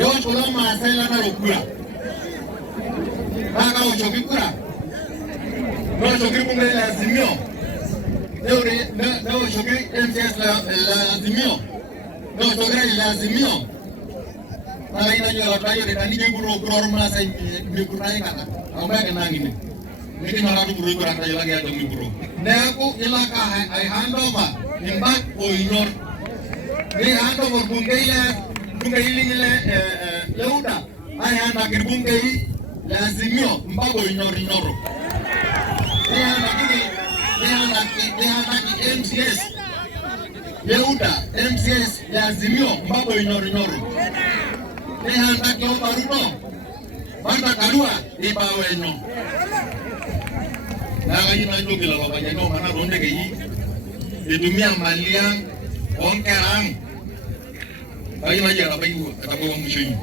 Yo cholo masela na locura. Baka uchokikura. No chokiri bunge la Azimio. Leo chokiri MCS la Azimio. No chokiri la Azimio. Para ina nyola tayo de tani nguro gror masa nguro tayo kata. Ambaye nangine. Niki mara tu guru kurang tayo lagi ada nguro. Na ako ilaka ay hand over imbak o ignore. Ni hand over bunge ile leuda. Ay hand over bunge la Azimio mbako ignore. Ni MCS leuda MCS la Azimio mbako ignore. Ni handaki obaruno banda kalua ibawe no na gaji na njoki la baba jeno mana ronde ke yi ditumia maliang onkerang gaji na jera bayu kata ko mushin